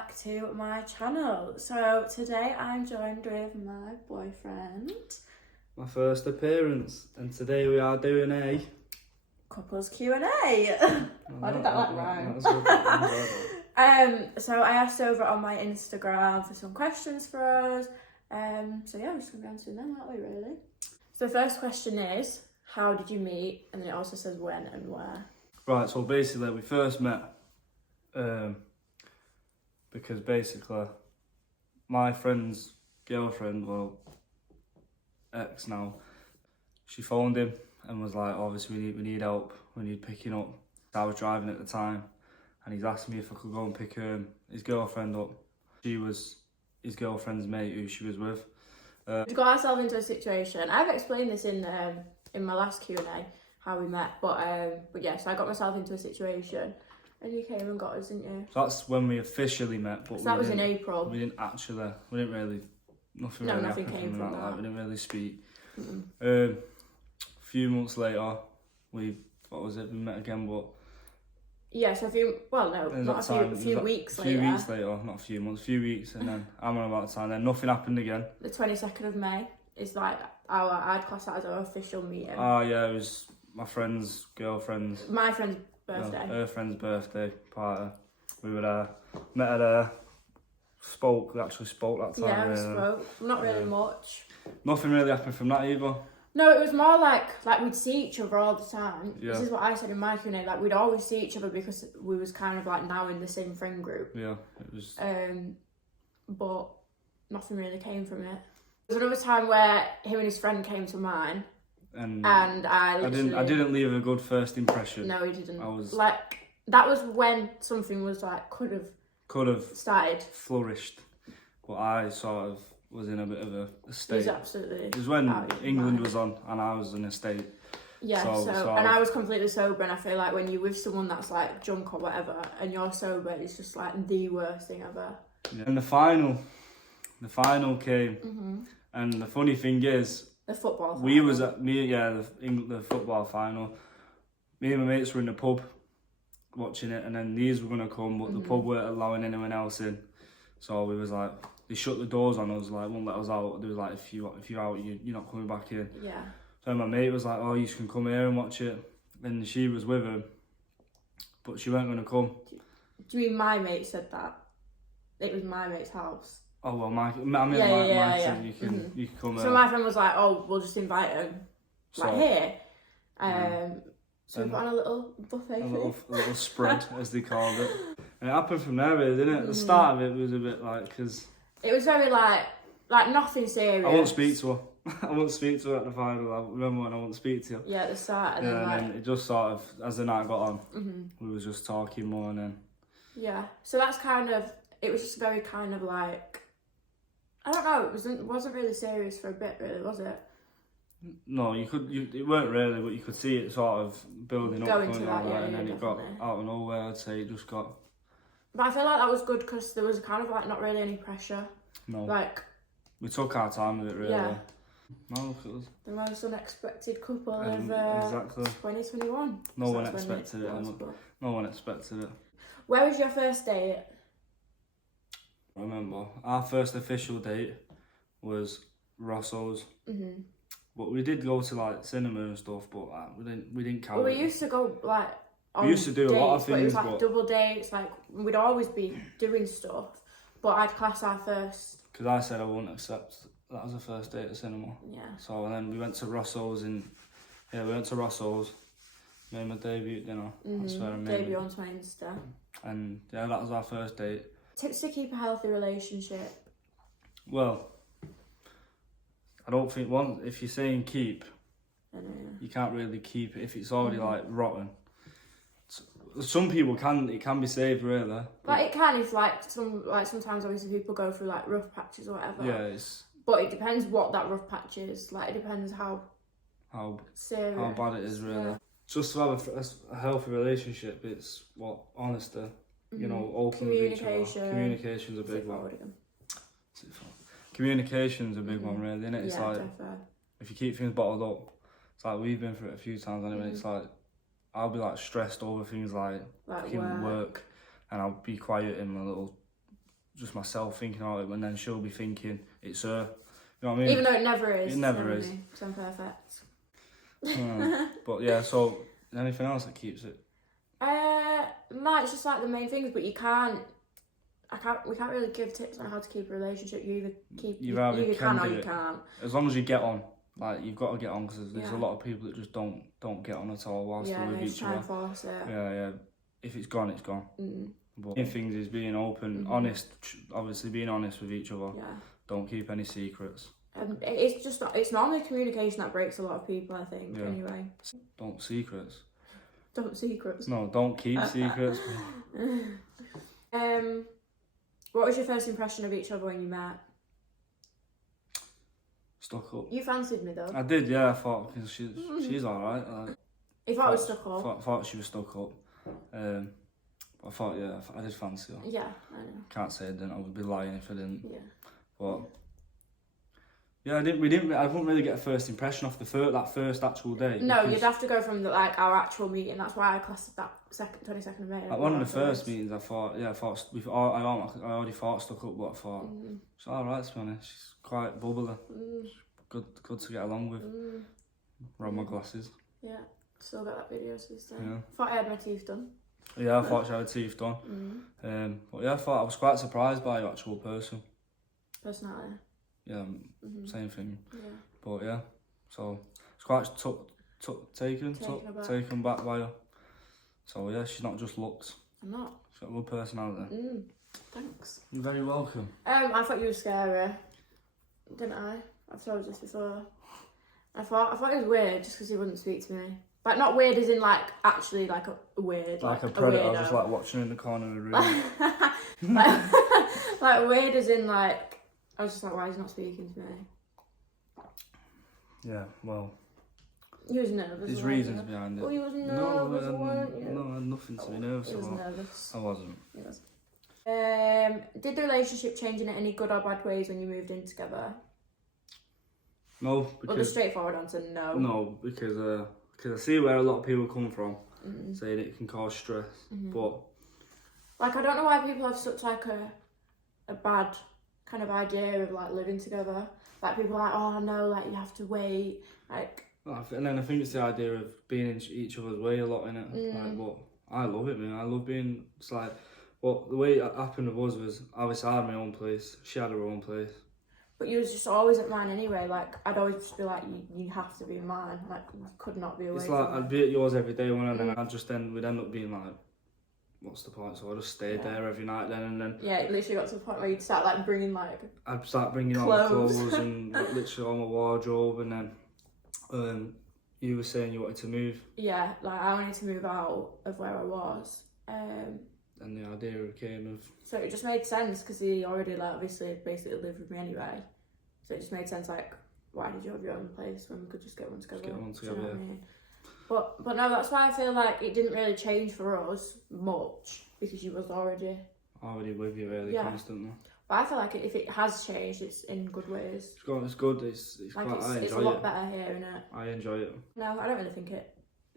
back to my channel. So today I'm joined with my boyfriend. My first appearance, and today we are doing a couples Q&A. Why did that like rhyme? So I asked over on my Instagram for some questions for us. So yeah, we're just gonna be answering them, aren't we, really? So the first question is, how did you meet? And then it also says when and where. Right, so basically we first met because basically my friend's girlfriend, well, ex now, she phoned him and was like, obviously we need help, we need picking up. I was driving at the time and he's asked me if I could go and pick his girlfriend up. She was his girlfriend's mate who she was with. We got ourselves into a situation. I've explained this in my last Q&A, how we met, but yeah, so I got myself into a situation and you came and got us, didn't you? So that's when we officially met, but so that was in April. We didn't really, nothing came from that. Like, we didn't really speak. A few months later, we met again, but yeah, so a few weeks later, not a few months, a few weeks, and then I'm on about the time, then nothing happened again. The 22nd of May is like I'd class that as our official meeting. Oh yeah, it was my friend's girlfriend's. My friend's birthday. Her friend's birthday party. We were there, met her there, we actually spoke that time. Yeah, we spoke. Not really much. Nothing really happened from that either. No, it was more like we'd see each other all the time. Yeah. This is what I said in my Q&A, like we'd always see each other because we was kind of like now in the same friend group. Yeah, it was. But nothing really came from it. There was another time where him and his friend came to mine, and I didn't leave a good first impression. No, he didn't. I was like, that was when something was like could have started, flourished, but I sort of was in a bit of a state. Absolutely. It was when England was on and I was in a state. Yeah, so and I was completely sober, and I feel like when you're with someone that's like drunk or whatever and you're sober, it's just like the worst thing ever. Yeah. And the final came, and the funny thing is, the football final. We was at the football final. Me and my mates were in the pub watching it, and then these were gonna come, but the pub weren't allowing anyone else in. So we was like, they shut the doors on us, like won't let us out. They was like, if you're out, you're not coming back in. Yeah. So my mate was like, oh, you can come here and watch it. And she was with him, but she weren't gonna come. Do you mean my mate said that? It was my mate's house. Oh well, my said you can come. So my friend was like, oh, we'll just invite him, like here. So we put on a little buffet. A little spread, as they called it. And it happened from there, really, didn't it? The start of it was a bit like, because it was very like nothing serious. I won't speak to her. I won't speak to her at the final. I remember when I won't speak to her. Yeah, at the start, and then it just sort of, as the night got on, we was just talking more, and then. Yeah, so that's kind of. It was just very kind of like. I don't know. It wasn't really serious for a bit, really, was it? No, it weren't really, but you could see it sort of building up, and then it got out of nowhere. I'd say it just got. But I feel like that was good because there was kind of like not really any pressure. No. Like. We took our time with it, really. Yeah. No, look at us. The most unexpected couple of exactly. 2021. No one expected it. No one expected it. Where was your first date? I remember our first official date was Rosso's. But we did go to like cinema and stuff, but we didn't count. Well, we used to go like. We used to do dates, a lot of things, but it was like double dates. Like we'd always be doing stuff, but I'd class our first. Because I said I wouldn't accept that as a first date at cinema. Yeah. So and then we went to Rosso's made my debut dinner. That's where I made debut on my Insta. And yeah, that was our first date. Tips to keep a healthy relationship. Well, I don't think if you're saying keep, you can't really keep it if it's already like rotten. Some people it can be saved, really. Like it can if sometimes obviously people go through like rough patches or whatever. Yeah, but it depends what that rough patch is. Like it depends how serious, how bad it is, really. Yeah. Just to have a healthy relationship, it's honesty. You know, open with each other. Communication's a big one. Communication's a big one, really, isn't it? It's like definitely. If you keep things bottled up, it's like we've been through it a few times anyway. It's like I'll be like stressed over things like work, and I'll be quiet in my little just myself thinking about it, and then she'll be thinking it's her. You know what I mean? Even though it never is. It never is. Because I'm perfect. But yeah, so anything else that keeps it? No, it's just like the main things, but we can't really give tips on how to keep a relationship. You either can or you can't. As long as you get on, like you've got to get on, because there's a lot of people that just don't get on at all whilst they're with each other. Force it. Yeah. If it's gone, it's gone. But the main things is being open, honest. Obviously, being honest with each other. Yeah. Don't keep any secrets. It's normally communication that breaks a lot of people, I think. Yeah. Anyway. Don't secrets. Don't secrets. No, don't keep secrets. What was your first impression of each other when you met? Stuck up. You fancied me though. I did, yeah. I thought because she's alright. You thought I was stuck up. I thought she was stuck up. I thought, yeah, I did fancy her. Yeah, I know. Can't say I didn't. I would be lying if I didn't. Yeah. But yeah, I wouldn't really get a first impression off that first actual day. No, you'd have to go from our actual meeting. That's why I classed that 22nd of May. Like one of the first meetings, I already thought stuck up, but I thought she's alright, to be honest. She's quite bubbly. Good to get along with. Around my glasses. Yeah, still got that video to this day. Yeah. Thought I had my teeth done. Yeah, I thought she had her teeth done. But yeah, I was quite surprised by your actual personality. Yeah, same thing. Yeah. But yeah, so it's quite taken back by her. So yeah, she's not just looks. I'm not. She's got a good personality. Thanks. You're very welcome. I thought you were scary, didn't I? I've told you this before. I thought it was weird just because he wouldn't speak to me. Like not weird as in like actually like a weird. Like a predator. I was just like watching in the corner of the room. like weird as in like. I was just like, why is he not speaking to me? Yeah, well. He was nervous. There's reasons behind it. Well, he was nervous, weren't you? No, I had nothing to be nervous about. He was nervous. I wasn't. He was. Did the relationship change in any good or bad ways when you moved in together? No, because... Well, the straightforward answer, no. No, because I see where a lot of people come from, saying it can cause stress, but... Like, I don't know why people have such, like, a bad... kind of idea of like living together. Like people are like, oh no, like you have to wait, like. And then I think it's the idea of being in each other's way a lot, innit? Like, but I love it, man. I love being. It's like, well, the way it happened with us was obviously I had my own place, she had her own place. But you was just always at mine anyway. Like I'd always just be like, you have to be in mine. Like you could not be away. It's like I'd be at yours every day, and then we'd end up being like. What's the point? So I just stayed there every night then and then. Yeah, it literally got to the point where you'd start like bringing like. I'd start bringing all my clothes and like, literally all my wardrobe, and then you were saying you wanted to move. Yeah, like I wanted to move out of where I was. And the idea came of. So it just made sense because he already like obviously basically lived with me anyway. So it just made sense like, why did you have your own place when we could just get one together? Just get one together. Do you know what I mean? But no, that's why I feel like it didn't really change for us much because you was already with you really constantly. But I feel like if it has changed, it's in good ways. It's good. It's like quite. I enjoy it's a lot better here, isn't it? I enjoy it. No, I don't really think it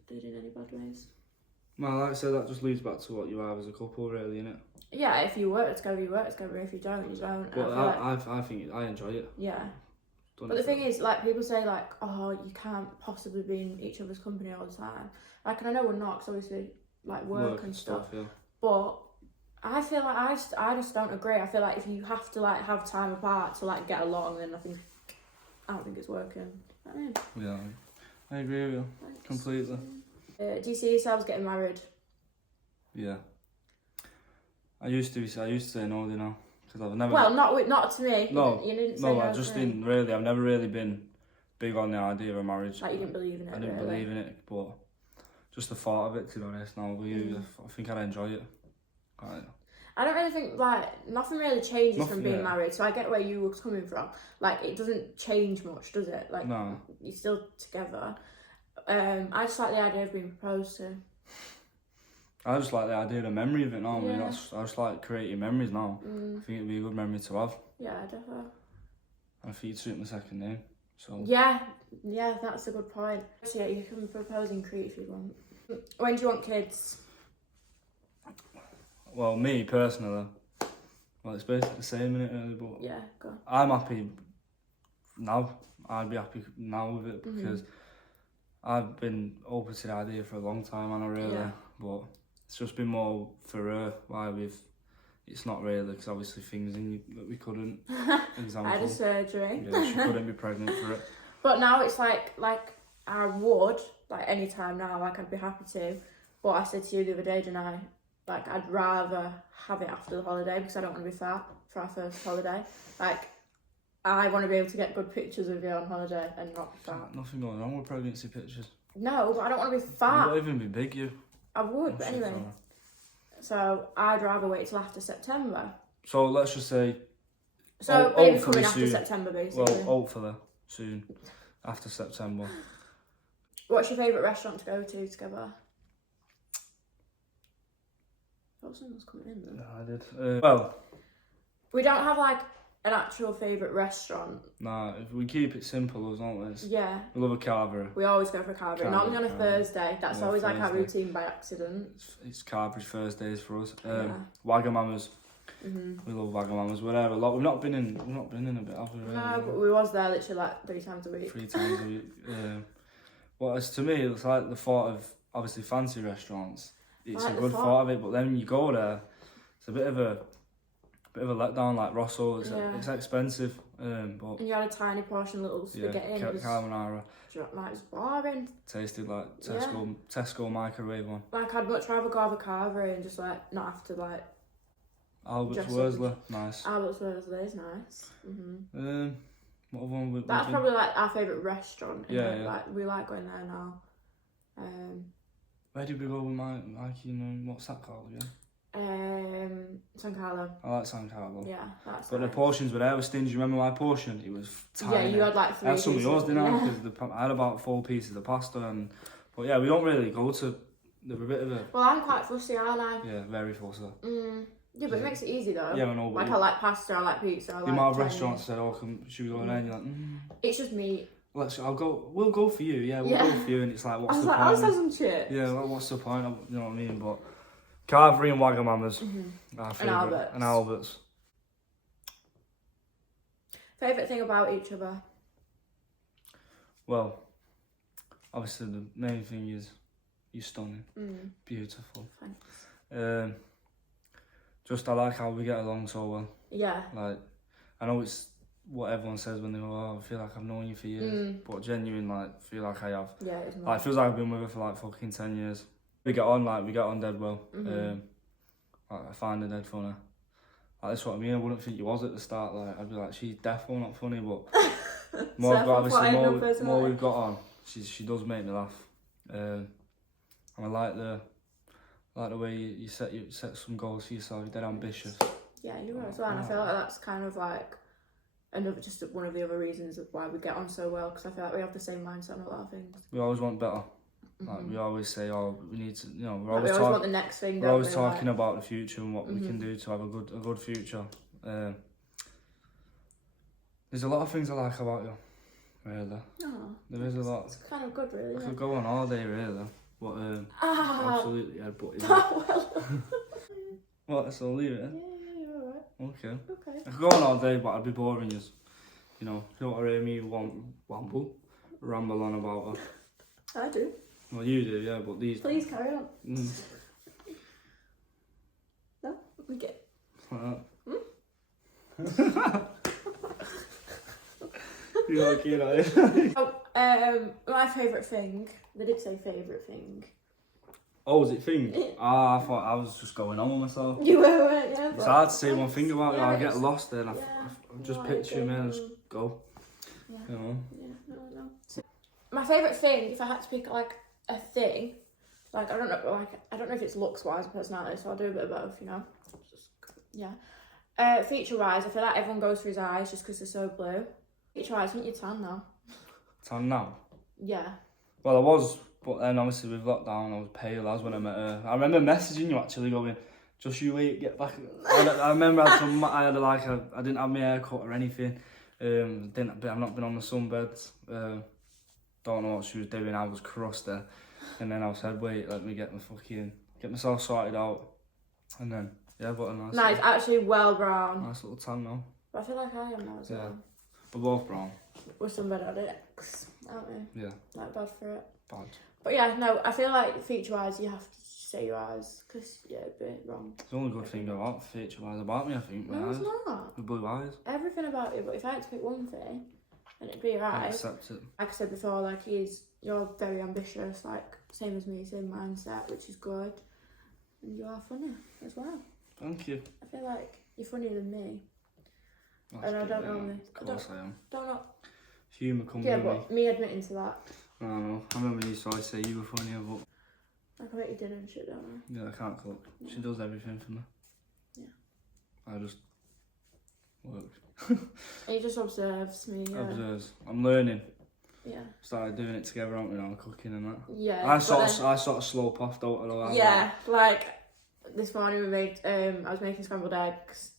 did in any bad ways. Well, like I said, that just leads back to what you are as a couple, really, innit? Yeah, if you work together, you work together. If you don't, you don't. But I think I enjoy it. Yeah. But the thing is, like, people say, like, oh, you can't possibly be in each other's company all the time. Like, and I know we're not, because obviously, like, work and stuff. Yeah. But I feel like I just don't agree. I feel like if you have to, like, have time apart to, like, get along, then I don't think it's working. I mean, yeah, I agree with you. Thanks. Completely. Do you see yourselves getting married? Yeah. I used to say no, you know. I've never. Well, not to me. No, you didn't say no, I just didn't really. I've never really been big on the idea of marriage. Like you didn't believe in it. I didn't believe in it, but just the thought of it, to be honest. Now with you, I think I'd enjoy it. I don't really think like nothing really changes from being married. So I get where you were coming from. Like it doesn't change much, does it? Like no, you're still together. I just like the idea of being proposed to. I just like the idea of the memory of it now. Yeah. I mean, I just like creating memories now. I think it'd be a good memory to have. Yeah, definitely. And I think you'd suit my second name. So. Yeah, that's a good point. So yeah, you can propose in Crete if you want. When do you want kids? Well, me personally, Well, it's basically the same, innit, really, but Yeah, go on. I'm happy now. I'd be happy now with it because I've been open to the idea for a long time, and I really, but it's just been more for her why it's not really, because obviously things in you that we couldn't. Example. I had a surgery. Yeah, she couldn't be pregnant for it. But now it's like I would, like any time now, like I'd be happy to. But I said to you the other day, Janai, like I'd rather have it after the holiday because I don't want to be fat for our first holiday. Like I want to be able to get good pictures of you on holiday and not be fat. Nothing going wrong with pregnancy pictures. No, but I don't want to be fat. You won't even be big, you. I would, but anyway. So I'd rather wait till after September. So let's just say. So baby coming after September, basically. Well, hopefully soon, after September. What's your favourite restaurant to go to together? I thought someone was coming in then. Yeah, I did. Well, we don't have like an actual favourite restaurant. Nah, if we keep it simple, don't we? Yeah. We love a carvery. We always go for carvery. Normally on a Thursday. That's always like our routine by accident. It's carvery Thursdays for us. Wagamama's. We love Wagamama's. Whatever. We've not been in a bit, have we? Really? No, but we was there literally like 3 times a week. 3 times a week. Well, to me, it's like the thought of obviously fancy restaurants. It's like a good thought of it, but then when you go there, it's a bit of a letdown. Like Rosso, it's expensive. But and you had a tiny portion, little spaghetti. Yeah, carbonara. Like it's boring. Tasted like Tesco microwave one. Like I'd much rather go have a carvery and just like not have to like. Albert's Worsley, nice. Albert's Worsley is nice. What other one? That's probably like our favourite restaurant. Yeah. Like we like going there now. Where did we go with Mikey? What's that called again? San Carlo. I like San Carlo. Yeah, that's. But nice. The portions were there. Was stingy. Remember my portion? It was tiny. Yeah, you had like 3 I had some pieces. of yours, didn't I? Because I had about 4 pieces of pasta, but yeah, we don't really go to. They're a bit of a. Well, I'm quite fussy, aren't I? Yeah, very fussy. Yeah, but it makes it easy though. Yeah, I know. Like I like pasta, I like pizza. The amount of restaurants said, "Oh, should we go there?" And you're like, It's just meat. We'll go for you. Yeah, we'll go for you. And it's like, what's the point? I'll have some chips. Yeah, well, what's the point? You know what I mean? But Carvery and Wagamama's, our favourite, and Albert's. Favourite thing about each other? Well, obviously the main thing is you're stunning, beautiful. Thanks. Just I like how we get along so well. Yeah. Like, I know it's what everyone says when they go, "Oh, I feel like I've known you for years," but genuine, like, feel like I have. Yeah, it's not. Like, it feels like I've been with her for like fucking 10 years. We get on dead well. Like, I find her dead funny. Like, that's what I mean. I wouldn't think you was at the start. Like, I'd be like, she's definitely not funny, but more we've got on, she does make me laugh. And I like the way you set some goals for yourself. You're dead ambitious. Yeah, you are as well. And I feel like that's kind of like just one of the other reasons of why we get on so well, because I feel like we have the same mindset on a lot of things. We always want better. Like, we always say, "Oh, we need to," we're always want the next thing. We're always talking about the future and what we can do to have a good future. There's a lot of things I like about you, really. Oh, there is a lot. It's kind of good, really. I could go on all day, really. But absolutely, yeah. But what? So I'll leave it. Yeah, you're alright. Okay. I could go on all day, but I'd be boring you. You don't want to hear me ramble on about her. I do. Well, you do, yeah, but these. Please carry on. No, we get. You're okay, right? My favourite thing. They did say favourite thing. Oh, was it thing? I thought I was just going on with myself. You were, weren't you? It's hard to say one thing about it. Yeah, I get lost there. And I just no, picture him and just go. Yeah. Yeah, no. My favourite thing, if I had to pick like a thing, like I don't know if it's looks wise or personality, so I'll do a bit of both. Feature wise, I feel like everyone goes for his eyes just because they're so blue. Feature wise, I think you're tan now. Tan now? Yeah. Well, I was, but then obviously with lockdown, I was pale as when I met her. I remember messaging you actually going, "Just you wait, get back." I remember I didn't have my hair cut or anything. I've not been on the sunbeds. Don't know what she was doing. I was crusty, and then I said, "Wait, let me get myself sorted out," and then Yeah, but a nice. No, it's actually well brown. Nice little tan now. But I feel like I am now as well. We're both brown. We're some bad addicts, aren't we? Yeah. Like bad for it. Bad. But yeah, no, I feel like feature-wise you have to say your eyes, because yeah, it'd be wrong. It's the only good thing about feature-wise about me, I think. No, it's not. The blue eyes. Everything about you, but if I had to pick one thing, then it'd be your I eyes. accept it. Like I said before, like you're very ambitious, like same as me, same mindset, which is good. And you are funny as well. Thank you. I feel like you're funnier than me. That's and I good, don't yeah. normally. Of course I am. Don't know. Humour comes Yeah, with but me admitting to that. I don't know. I remember you used to always say you were funnier, but I can make you dinner and shit, don't I? yeah, I can't cook. No. She does everything for me. Yeah. I just work. And he just observes me. Yeah. Observes. I'm learning. Yeah. Started doing it together, haven't we now, cooking and that. Yeah. I sort of slope off, don't I? Yeah, like this morning we made I was making scrambled eggs,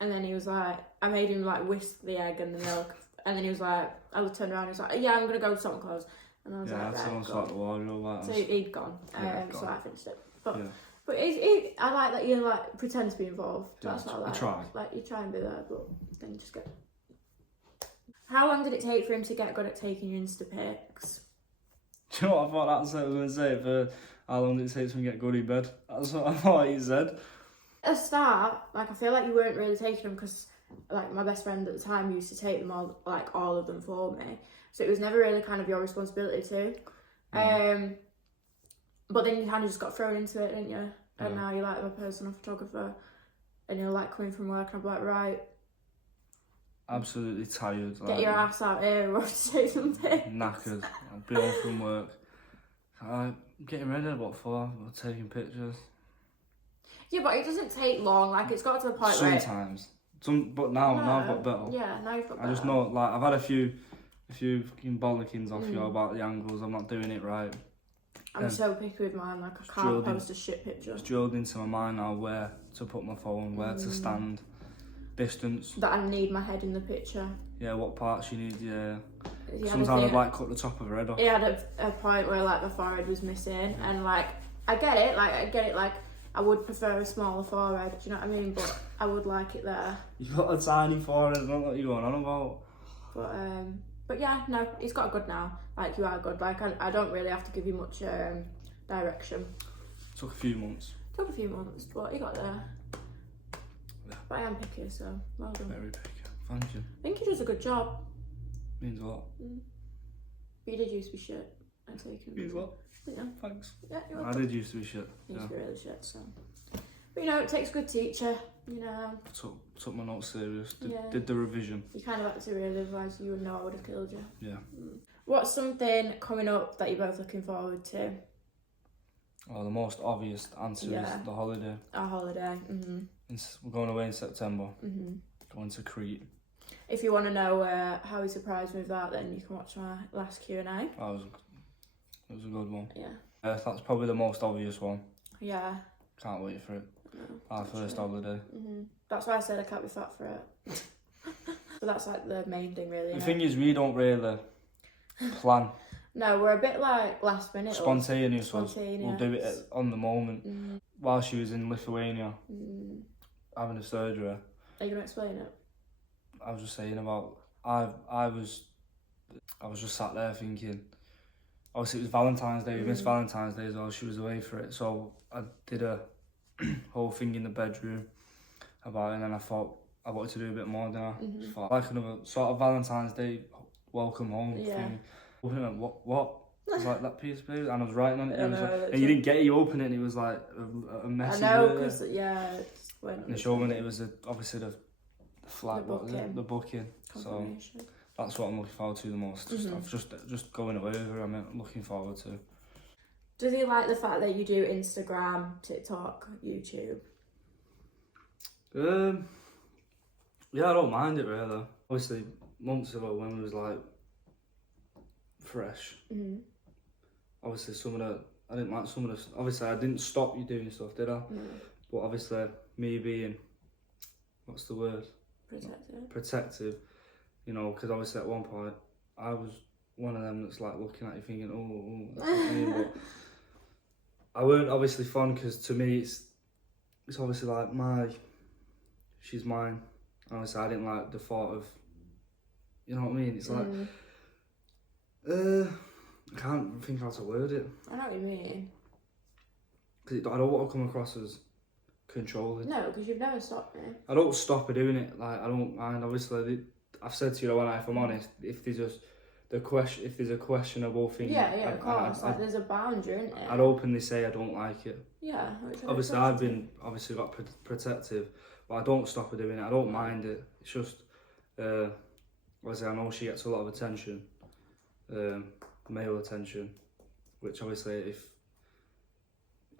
and then he was like, I made him like whisk the egg and the milk, and then he was like, I turned around and he was like, yeah, I'm gonna go to something close, and I was like, someone right, sort of wardrobe like so that. he'd gone, Yeah, so gone. I finished it, but. Yeah. But I like that you like pretend to be involved. That's what I like. I try. Like you try and be there, but then you just get. How long did it take for him to get good at taking your Insta pics? Do you know what I thought that's what I was going to say? For how long did it take to get good in bed? That's what I thought he said. At the start, like I feel like you weren't really taking them because like my best friend at the time used to take them all of them for me. So it was never really kind of your responsibility to. But then you kind of just got thrown into it, didn't you? And now you're like my personal photographer, and you're like coming from work, and I'm like, right, absolutely tired. Get your ass out here, we're to take some pics. Knackered. I'll be home from work. I'm getting ready, what for? We're taking pictures. Yeah, but it doesn't take long. Like it's got to the point sometimes. But now I've got better. Yeah, now you've got better. I just know, like I've had a few fucking bollockings off you about the angles. I'm not doing it right. I'm so picky with mine. Like I can't post a shit picture. It's drilled into my mind now where to put my phone, where to stand, distance. That I need my head in the picture. Yeah, what parts you need. Yeah. He Sometimes I'd like cut the top of her head off. He had a point where like the forehead was missing, and like I get it. Like I would prefer a smaller forehead. Do you know what I mean? But I would like it there. You've got a tiny forehead. I don't know what you're going on about. But yeah, no, he's got good now. Like you are good. Like I don't really have to give you much direction. Took a few months. Took a few months, but he got there. Yeah. But I am picky, so well done. Very picky. Thank you. I think he does a good job. Means a lot. But you did used to be shit. So you can. Means a lot. Yeah. Thanks. Yeah, I did used to be shit. You used to be really shit, so. But you know, it takes a good teacher. You know. Took my notes serious. Did the revision. You kind of had to really, otherwise you would know I would have killed you. Yeah. What's something coming up that you're both looking forward to? Oh, the most obvious answer is the holiday. Our holiday. We're going away in September. Going to Crete. If you want to know how he surprised me with that, then you can watch my last Q&A. It was a good one. Yeah. That's probably the most obvious one. Yeah. Can't wait for it. No, Our first holiday. That's why I said I can't be fat for it. So that's like the main thing, really. The thing is, we don't really plan. No, we're a bit like last minute. Spontaneous. We'll do it on the moment. While she was in Lithuania, having a surgery. Are you gonna explain it? I was just saying about I was just sat there thinking. Obviously, it was Valentine's Day. We missed Valentine's Day as well. She was away for it, so I did a whole thing in the bedroom about it, and then I thought I wanted to do a bit more. Then I thought like another sort of Valentine's Day welcome home thing. What? It was like that piece of paper, and I was writing on it. And you didn't get it. You opened it, and it was like a message. I know, because and it showed me that it was obviously the flat, the booking. So that's what I'm looking forward to the most. Just going away with her. I'm looking forward to. Does he like the fact that you do Instagram, TikTok, YouTube? Yeah, I don't mind it really. Obviously, months ago when we was like fresh. Obviously, I didn't like some of the. Obviously, I didn't stop you doing stuff, did I? No. But obviously, me being, what's the word? Protective. You know, because obviously at one point I was one of them that's like looking at you thinking, that's not me. But I weren't obviously fun because to me it's obviously like she's mine. Honestly, I didn't like the thought of, you know what I mean? It's like, I can't think how to word it. I know what you mean. Because I don't want to come across as controlling. No, because you've never stopped me. I don't stop her doing it. Like, I don't mind. Obviously, I've said to you, if I'm honest, if there's a questionable thing, yeah, of course. Like, there's a boundary, isn't it? I'd openly say I don't like it. Yeah. Obviously, I've been got protective, but I don't stop her doing it. I don't mind it. It's just, obviously, I know she gets a lot of attention, male attention, which obviously, if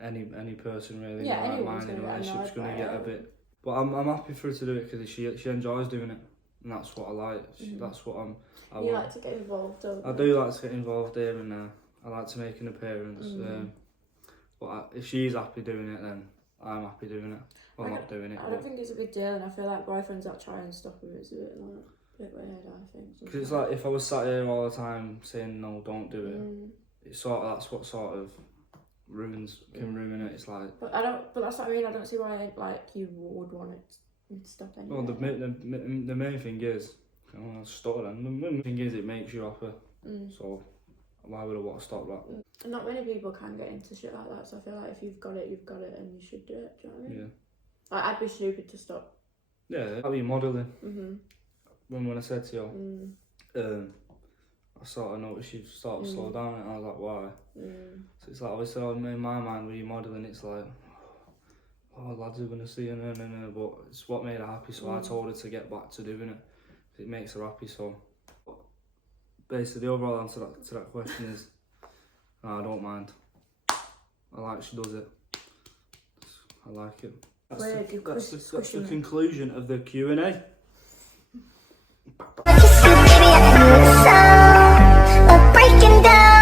any person really mind in a relationship's going to get a bit. But I'm happy for her to do it because she enjoys doing it, and that's what I like. That's what I you like to get involved, don't you? I do like to get involved here and there. I like to make an appearance. But if she's happy doing it, then I'm happy doing it. Well, not doing it. I don't think it's a big deal, and I feel like boyfriends that try and stop him, it's a bit weird, I think. Because it's like if I was sat here all the time saying no, don't do it. It's that's what sort of can ruin it. It's like. But that's what I mean. I don't see why you would want it to stop anyway. Well, the main thing is, the main thing is it makes you happy. So why would I want to stop that? Not many people can get into shit like that. So I feel like if you've got it, and you should do it. Do you know what I mean? Yeah. Like, I'd be stupid to stop. Yeah, I'd be modelling. When I said to you, I sort of noticed you've sort of slowed down, and I was like, why? So it's like, obviously, in my mind, when you're modelling, it's like, oh, lads are going to see her, but it's what made her happy, so I told her to get back to doing it. It makes her happy, so. Basically, the overall answer to that question is, no, I don't mind. I like she does it. I like it. That's the conclusion of the Q&A.